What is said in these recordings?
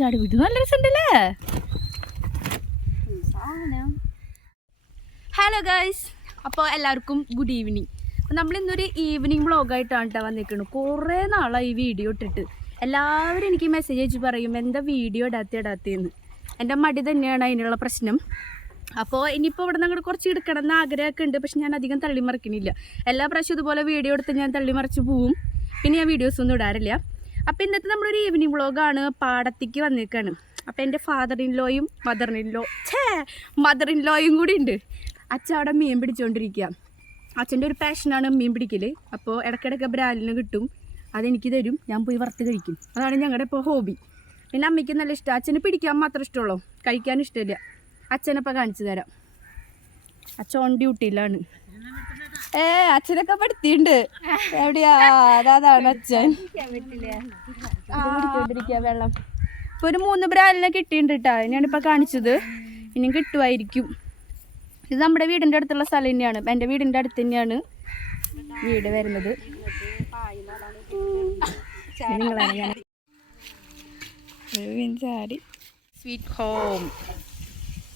ചാടി വീട്ടിൽ നല്ല രസമുണ്ടല്ലേ. ഹലോ ഗൈസ്, അപ്പോൾ എല്ലാവർക്കും ഗുഡ് ഈവനിങ്. അപ്പോൾ നമ്മളിന്നൊരു ഈവനിങ് വ്ളോഗായിട്ടാണ് കേട്ടോ വന്നിരിക്കുന്നത്. കുറേ നാളായി ഈ വീഡിയോ ഇട്ടിട്ട്. എല്ലാവരും എനിക്ക് മെസ്സേജ് അയച്ച് പറയും എന്താ വീഡിയോ ഇടാത്തേന്ന്. എൻ്റെ മടി തന്നെയാണ് അതിനുള്ള പ്രശ്നം. അപ്പോൾ ഇനിയിപ്പോൾ ഇവിടെ നിന്ന് കുറച്ച് എടുക്കണം എന്ന് ആഗ്രഹമൊക്കെ ഉണ്ട്. പക്ഷെ ഞാൻ അധികം തള്ളിമറിക്കണില്ല. എല്ലാ പ്രാവശ്യം ഇതുപോലെ വീഡിയോ എടുത്ത് ഞാൻ തള്ളിമറിച്ച് പോവും. പിന്നെ ഞാൻ വീഡിയോസൊന്നും ഇടാറില്ല. അപ്പോൾ ഇന്നത്തെ നമ്മളൊരു ഈവനിങ് വ്ളോഗാണ്. പാടത്തേക്ക് വന്നിരിക്കുകയാണ്. അപ്പോൾ എൻ്റെ ഫാദർ ഇൻ ലോയും മദർ ഇൻ ലോയും കൂടി ഉണ്ട്. അച്ഛൻ അവിടെ മീൻ പിടിച്ചുകൊണ്ടിരിക്കുക. അച്ഛൻ്റെ ഒരു പാഷനാണ് മീൻ പിടിക്കൽ. അപ്പോൾ ഇടയ്ക്കിടയ്ക്ക് ബ്രാലിന് കിട്ടും, അതെനിക്ക് തരും, ഞാൻ പോയി വറുത്ത് കഴിക്കും. അതാണ് ഞങ്ങളുടെ ഇപ്പോൾ ഹോബി. പിന്നെ അമ്മയ്ക്ക് നല്ല ഇഷ്ടം. അച്ഛന് പിടിക്കാൻ മാത്രം ഇഷ്ടമുള്ളൂ, കഴിക്കാൻ ഇഷ്ടമില്ല. അച്ഛനപ്പോൾ കാണിച്ചു തരാം. അച്ഛൻ ഓൺ ഡ്യൂട്ടിയിലാണ്. അച്ഛനൊക്കെ പഠിത്തിണ്ട്. എവിടെയാ? അതാണ് അച്ഛൻ പിടിച്ചോണ്ടിരിക്കുക വെള്ളം. ഇപ്പോൾ ഒരു 3 ബ്രാലിനെ കിട്ടിയിട്ടുണ്ട് കേട്ടോ. ഞാനിപ്പോൾ കാണിച്ചത്. ഇനിയും കിട്ടുമായിരിക്കും. ഇത് നമ്മുടെ വീടിൻ്റെ അടുത്തുള്ള സ്ഥലം തന്നെയാണ്. എൻ്റെ വീടിൻ്റെ അടുത്ത് തന്നെയാണ് വീട് വരുന്നത്. Sweet home.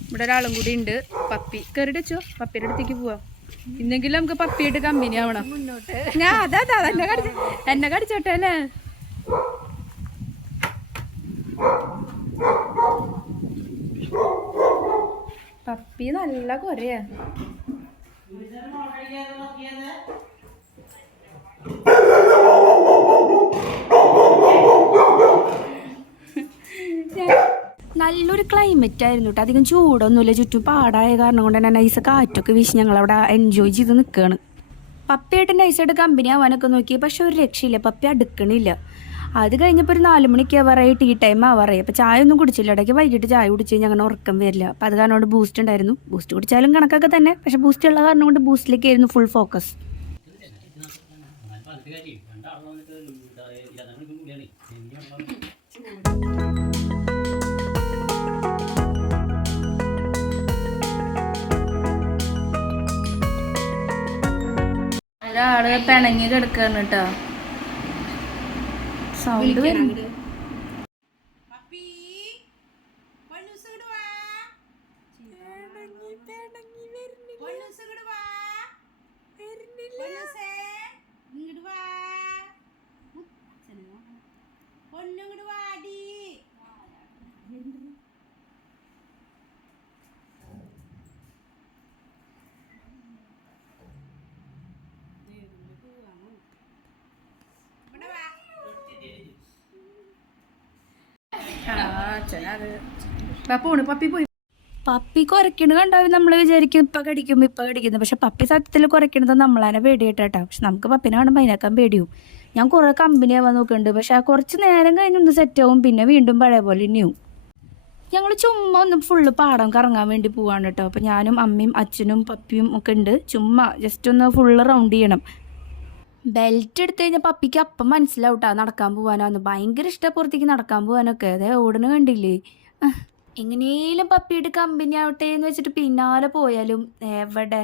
ഇവിടെ ഒരാളും കൂടി ഉണ്ട്, പപ്പി. കയറിട്ട് വെച്ചോ, പപ്പിയുടെ അടുത്തേക്ക് പോവാം. ഇന്നെങ്കിലും നമുക്ക് പപ്പിയായിട്ട് കമ്പനി ആവണം. ഞാൻ അതാ എന്നെ കടിച്ചോട്ടെ അല്ലേ. പപ്പി നല്ല കൊറയാ. നല്ലൊരു ക്ലൈമറ്റ് ആയിരുന്നു കേട്ടോ. അധികം ചൂടൊന്നുമില്ല. ചുറ്റും പാടായ കാരണം കൊണ്ട് തന്നെ നൈസ് കാറ്റൊക്കെ വീശി ഞങ്ങളവിടെ എൻജോയ് ചെയ്ത് നിൽക്കുകയാണ്. പപ്പിയായിട്ട് നൈസായിട്ട് കമ്പനി ആവാനൊക്കെ നോക്കി. പക്ഷെ ഒരു രക്ഷയില്ല, പപ്പി അടുക്കണില്ല. അത് കഴിഞ്ഞപ്പോൾ ഒരു 4 മണിക്ക് ആവാറായി, ടീ ടൈം ആവാറായി. അപ്പോൾ ചായ ഒന്നും കുടിച്ചില്ല. ഇടയ്ക്ക് വൈകിട്ട് ചായ കുടിച്ച് കഴിഞ്ഞാൽ അങ്ങനെ ഉറക്കം വരില്ല. അപ്പോൾ അത് കാരണം കൊണ്ട് ബൂസ്റ്റ് ഉണ്ടായിരുന്നു. ബൂസ്റ്റ് കുടിച്ചാലും കണക്കൊക്കെ തന്നെ. പക്ഷെ ബൂസ്റ്റ് ഉള്ള കാരണം കൊണ്ട് ബൂസ്റ്റിലേക്കായിരുന്നു ഫുൾ ഫോക്കസ്. ഒരാള് പിണങ്ങി കിടക്കാണ് കേട്ടോ. സൗണ്ട് വരുന്നുണ്ട്. പപ്പി കുറയ്ക്കണ കണ്ടാവും നമ്മൾ വിചാരിക്കും ഇപ്പം കടിക്കുന്നു. പക്ഷെ പപ്പി സത്യത്തിൽ കുറയ്ക്കണത് നമ്മളതിനെ പേടിയിട്ടാ. പക്ഷെ നമുക്ക് പപ്പിനെ കാണുമ്പോൾ അതിനേക്കാൻ പേടിയും. ഞാൻ കുറേ കമ്പനി ആവാൻ നോക്കുന്നുണ്ട്. പക്ഷെ ആ കുറച്ച് നേരം കഴിഞ്ഞൊന്ന് സെറ്റാവും, പിന്നെ വീണ്ടും പഴയ പോലെ ഇനിയും. ഞങ്ങൾ ചുമ്മാ ഒന്ന് ഫുള്ള് പാടം കറങ്ങാൻ വേണ്ടി പോവാണ് കേട്ടോ. അപ്പോൾ ഞാനും അമ്മയും അച്ഛനും പപ്പിയും ഒക്കെ ഉണ്ട്. ചുമ്മാ ജസ്റ്റ് ഒന്ന് ഫുള്ള് റൗണ്ട് ചെയ്യണം. ബെൽറ്റ് എടുത്തു കഴിഞ്ഞാൽ പപ്പിക്ക് അപ്പം മനസ്സിലാവട്ടാ നടക്കാൻ പോകാനാന്ന്. ഭയങ്കര ഇഷ്ടം പുറത്തേക്ക് നടക്കാൻ പോകാനൊക്കെ. അതേ ഓടണ കണ്ടില്ലേ. എങ്ങനെയും പപ്പിയുടെ കമ്പനി ആവട്ടെ എന്ന് വെച്ചിട്ട് പിന്നാലെ പോയാലും എവിടെ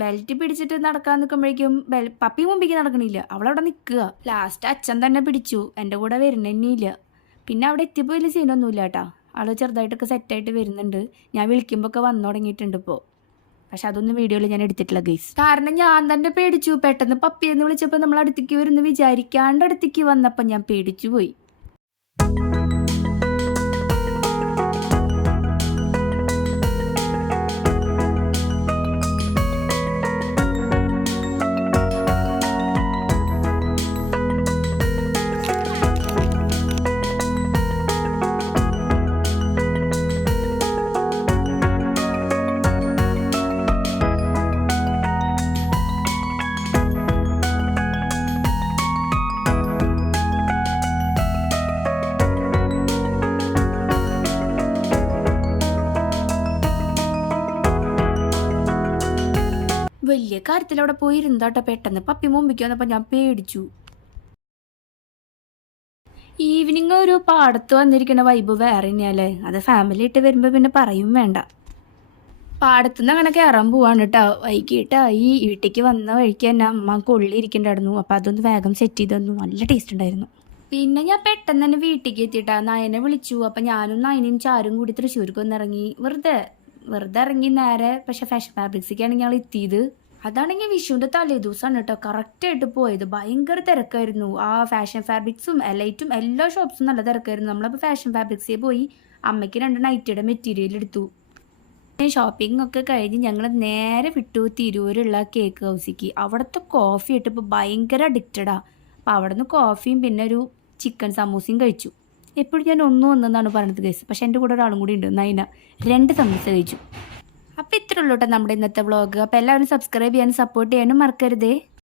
ബെൽറ്റ് പിടിച്ചിട്ട് നടക്കാൻ നിൽക്കുമ്പോഴേക്കും പപ്പി മുമ്പിക്ക് നടക്കണില്ല, അവളവിടെ നിൽക്കുക. ലാസ്റ്റ് അച്ഛൻ തന്നെ പിടിച്ചു, എൻ്റെ കൂടെ വരുന്നില്ല. പിന്നെ അവിടെ എത്തിയപ്പോൾ വലിയ സീനൊന്നുമില്ല കേട്ടോ. ആള് ചെറുതായിട്ടൊക്കെ സെറ്റായിട്ട് വരുന്നുണ്ട്. ഞാൻ വിളിക്കുമ്പോൾ ഒക്കെ വന്നു തുടങ്ങിയിട്ടുണ്ട് ഇപ്പോൾ. പക്ഷെ അതൊന്നും വീഡിയോയിൽ ഞാൻ എടുത്തിട്ടില്ല ഗൈസ്. കാരണം ഞാൻ തന്നെ പേടിച്ചു. പെട്ടെന്ന് പപ്പിയെന്ന് വിളിച്ചപ്പോൾ നമ്മൾ അടുത്തേക്ക് വരുന്ന വിചാരിക്കാണ്ട് അടുത്തേക്ക് വന്നപ്പോൾ ഞാൻ പേടിച്ചു പോയി. വലിയ കാര്യത്തിൽ അവിടെ പോയി ഇരുന്നാട്ടോ. പെട്ടെന്ന് പപ്പി മുമ്പിക്ക് വന്നപ്പോൾ ഞാൻ പേടിച്ചു. ഈവനിങ് ഒരു പാടത്ത് വന്നിരിക്കുന്ന വൈബ് വേറെ തന്നെയല്ലേ. അത് ഫാമിലി ആയിട്ട് വരുമ്പോൾ പിന്നെ പറയും വേണ്ട. പാടത്തുനിന്ന് അങ്ങനെ കയറാൻ പോവാണ് കേട്ടോ. വൈകിട്ടായി. വീട്ടിലേക്ക് വന്ന വഴിക്ക് തന്നെ അമ്മ കൊള്ളി ഇരിക്കണ്ടായിരുന്നു. അപ്പോൾ അതൊന്ന് വേഗം സെറ്റ് ചെയ്ത് തന്നു. നല്ല ടേസ്റ്റ് ഉണ്ടായിരുന്നു. പിന്നെ ഞാൻ പെട്ടെന്ന് തന്നെ വീട്ടിലേക്ക് എത്തിയിട്ടാ. നയനെ വിളിച്ചു. അപ്പം ഞാനും നയനയും ചാരും കൂടി തൃശ്ശൂർക്ക് വന്നിറങ്ങി. വെറുതെ ഇറങ്ങി നേരെ. പക്ഷെ ഫാഷൻ ഫാബ്രിക്സിക്കാണ് ഞങ്ങൾ എത്തിയത്. അതാണെങ്കിൽ വിഷുവിൻ്റെ തലേദിവസമാണ് കേട്ടോ കറക്റ്റായിട്ട് പോയത്. ഭയങ്കര തിരക്കായിരുന്നു. ആ ഫാഷൻ ഫാബ്രിക്സും എലൈറ്റും എല്ലാ ഷോപ്സും നല്ല തിരക്കായിരുന്നു. നമ്മളപ്പോൾ ഫാഷൻ ഫാബ്രിക്സിൽ പോയി അമ്മയ്ക്ക് 2 നൈറ്റിയുടെ മെറ്റീരിയൽ എടുത്തു. ഷോപ്പിംഗ് ഒക്കെ കഴിഞ്ഞ് ഞങ്ങൾ നേരെ വിട്ടു തിരൂരുള്ള കേക്ക് ഹൗസിക്ക്. അവിടുത്തെ കോഫി ആയിട്ട് ഇപ്പോൾ ഭയങ്കര അഡിക്റ്റഡാ. അപ്പോൾ അവിടെ നിന്ന് കോഫിയും പിന്നെ ഒരു ചിക്കൻ സമൂസയും കഴിച്ചു. എപ്പോഴും ഞാൻ ഒന്നെന്നാണ് പറഞ്ഞത് ഗൈസ്. പക്ഷെ എൻ്റെ കൂടെ ഒരാളും കൂടി ഉണ്ട്. നൈന 2 സമൂസ കഴിച്ചു. അപ്പോൾ ഇത്രയുള്ളൂ കേട്ടോ നമ്മുടെ ഇന്നത്തെ വ്ളോഗ്. അപ്പോൾ എല്ലാവരും സബ്സ്ക്രൈബ് ചെയ്യാനും സപ്പോർട്ട് ചെയ്യാനും മറക്കരുതേ.